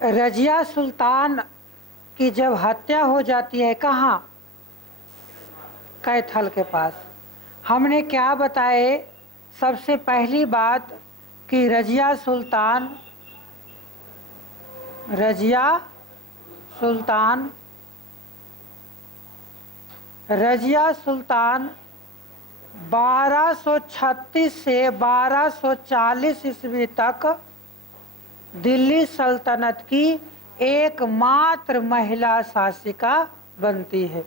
रजिया सुल्तान की जब हत्या हो जाती है कहाँ, कैथल के पास, हमने क्या बताए सबसे पहली बात कि रजिया सुल्तान रजिया सुल्तान 1236 से 1240 ईस्वी तक दिल्ली सल्तनत की एकमात्र महिला शासिका बनती है,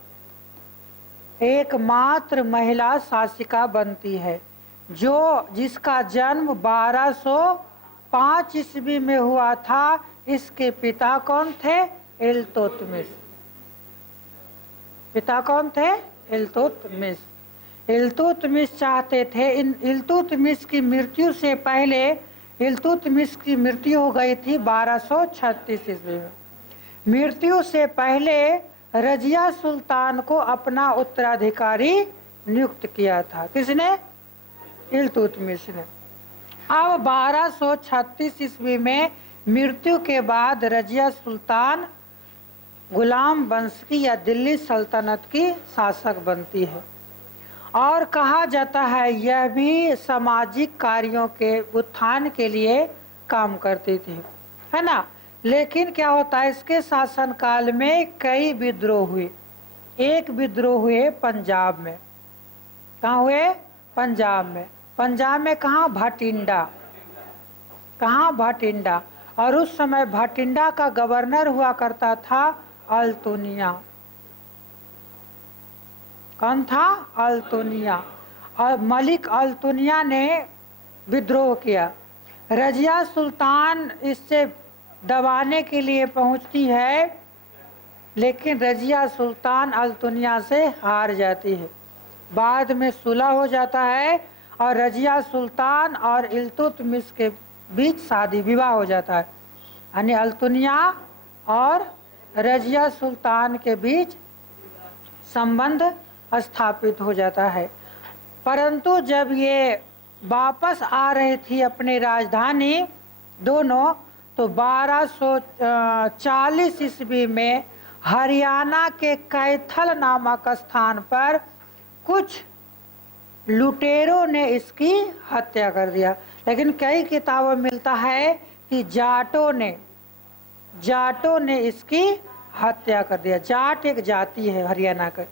एकमात्र महिला शासिका बनती है, जिसका जन्म 1205 ईस्वी में हुआ था। इसके पिता कौन थे? इल्तुतमिश। पिता कौन थे? इल्तुतमिश। इल्तुतमिश चाहते थे, इल्तुतमिश की मृत्यु से पहले, इल्तुतमिश की मृत्यु हो गई थी 1236 ईस्वी में। मृत्यु से पहले रजिया सुल्तान को अपना उत्तराधिकारी नियुक्त किया था। किसने? इल्तुतमिश ने। अब 1236 ईस्वी में मृत्यु के बाद रजिया सुल्तान गुलाम वंश की या दिल्ली सल्तनत की शासक बनती है। और कहा जाता है यह भी सामाजिक कार्यों के उत्थान के लिए काम करती थी, है ना। लेकिन क्या होता है, इसके शासनकाल में कई विद्रोह हुए। एक विद्रोह हुए पंजाब में। कहाँ हुए? पंजाब में। पंजाब में कहाँ? भटिंडा। कहाँ? भटिंडा। और उस समय भटिंडा का गवर्नर हुआ करता था अल्तुनिया। कौन था? अल्तुनिया। और मलिक अल्तुनिया ने विद्रोह किया। रजिया सुल्तान इससे दबाने के लिए पहुंचती है, लेकिन रजिया सुल्तान अल्तुनिया से हार जाती है। बाद में सुलह हो जाता है और रजिया सुल्तान और इल्तुतमिश के बीच शादी विवाह हो जाता है, यानी अल्तुनिया और रजिया सुल्तान के बीच संबंध स्थापित हो जाता है। परंतु जब ये वापस आ रही थी अपनी राजधानी दोनों, तो 1240 ईस्वी में हरियाणा के कैथल नामक स्थान पर कुछ लुटेरों ने इसकी हत्या कर दिया। लेकिन कई किताबों में मिलता है कि जाटों ने इसकी हत्या कर दिया। जाट एक जाति है हरियाणा का।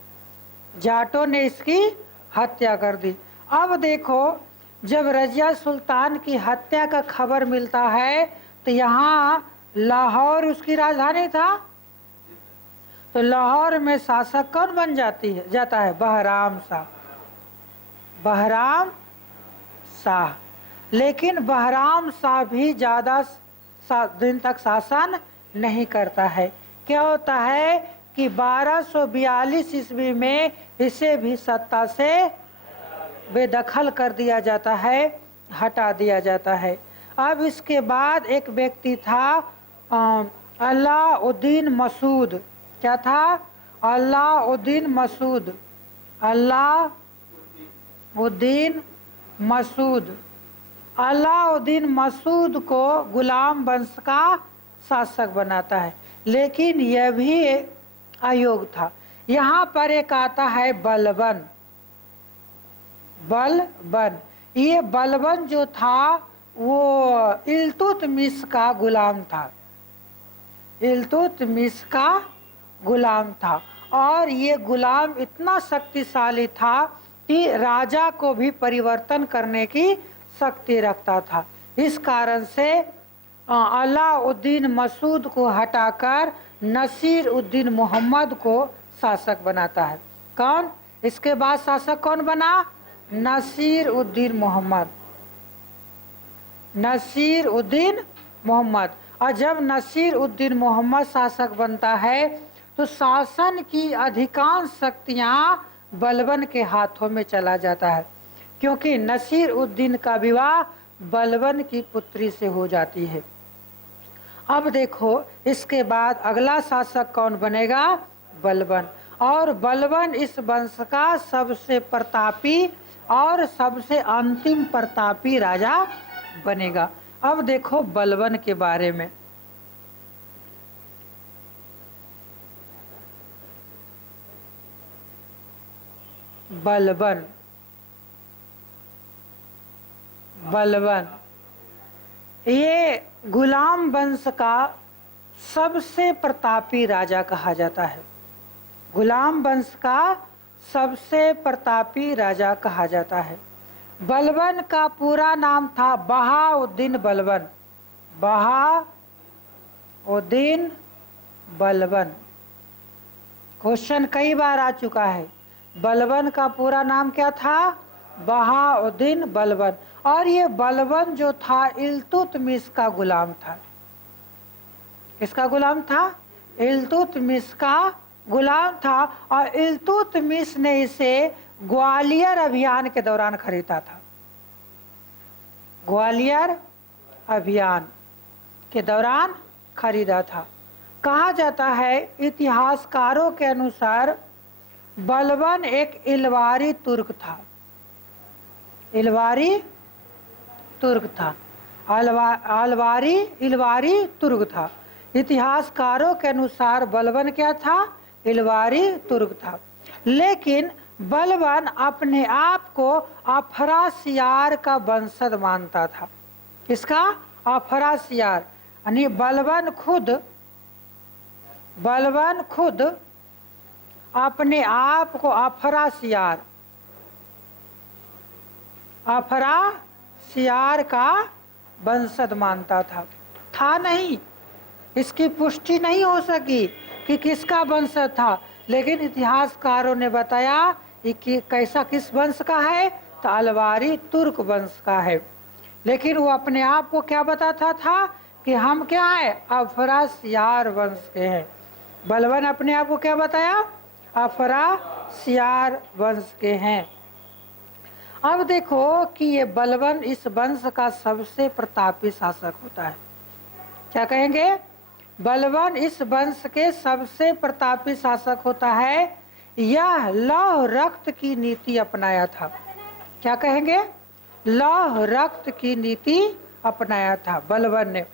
जाटों ने इसकी हत्या कर दी। अब देखो, जब रजिया सुल्तान की हत्या का खबर मिलता है तो यहाँ लाहौर उसकी राजधानी था, तो लाहौर में शासक कौन बन जाता है? बहराम शाह। बहराम शाह। लेकिन बहराम शाह भी ज़्यादा दिन तक शासन नहीं करता है। क्या होता है कि 1242 ईस्वी में इसे भी सत्ता से बेदखल कर दिया जाता है, हटा दिया जाता है। अब इसके बाद एक व्यक्ति था अलाउद्दीन मसूद। क्या था? अलाउद्दीन मसूद। अलाउद्दीन मसूद। अलाउद्दीन मसूद को गुलाम वंश का शासक बनाता है, लेकिन यह भी अयोग्य था। यहाँ पर एक आता है बलबन। बलबन, ये बलबन जो था वो इल्तुतमिश का गुलाम था। इल्तुतमिश का गुलाम था, और ये गुलाम इतना शक्तिशाली था कि राजा को भी परिवर्तन करने की शक्ति रखता था। इस कारण से अलाउद्दीन मसूद को हटाकर नसीर उद्दीन मोहम्मद को शासक बनाता है। कौन? इसके बाद शासक कौन बना? नसीर उद्दीन मोहम्मद। नसीर उद्दीन मोहम्मद। और जब नसीर उद्दीन मोहम्मद शासक बनता है तो शासन की अधिकांश शक्तियां बलबन के हाथों में चला जाता है, क्योंकि नसीर उद्दीन का विवाह बलबन की पुत्री से हो जाती है। अब देखो, इसके बाद अगला शासक कौन बनेगा? बलबन। और बलबन इस वंश का सबसे प्रतापी और सबसे अंतिम प्रतापी राजा बनेगा। अब देखो बलबन के बारे में। बलबन, बलबन। ये गुलाम वंश का सबसे प्रतापी राजा कहा जाता है। गुलाम वंश का सबसे प्रतापी राजा कहा जाता है। बलबन का पूरा नाम था बहाउद्दीन बलबन, बहाउद्दीन बलबन। क्वेश्चन कई बार आ चुका है। बलबन का पूरा नाम क्या था? बहाउद्दीन बलबन। और ये बलबन जो था इल्तुतमिश का गुलाम था। किसका गुलाम था? इल्तुतमिश का गुलाम था। और इल्तुतमिश ने इसे ग्वालियर अभियान के दौरान खरीदा था। ग्वालियर अभियान के दौरान खरीदा था। कहा जाता है इतिहासकारों के अनुसार बलबन एक इलवारी तुर्क था। इलवारी तुर्क था। इलवारी तुर्क था। इतिहासकारों के अनुसार बलबन क्या था? इलवारी तुर्क था। लेकिन बलबन अपने आप को अफरासियार का वंशज मानता था। किसका? अफरासियार। यानी बलबन खुद अपने आप को अफरासियार का वंशज मानता था नहीं। इसकी पुष्टि नहीं हो सकी कि किसका वंशज था, लेकिन इतिहासकारों ने बताया कि कैसा किस वंश का है, तो अलवारी तुर्क वंश का है। लेकिन वो अपने आप को क्या बताता था कि हम क्या है? अफरासियार वंश के हैं। बलबन अपने आप को क्या बताया? अफरासियार वंश के हैं। अब देखो कि ये बलबन इस वंश का सबसे प्रतापी शासक होता है। क्या कहेंगे? बलबन इस वंश के सबसे प्रतापी शासक होता है। यह लौह रक्त की नीति अपनाया था। क्या कहेंगे? लौह रक्त की नीति अपनाया था बलबन ने।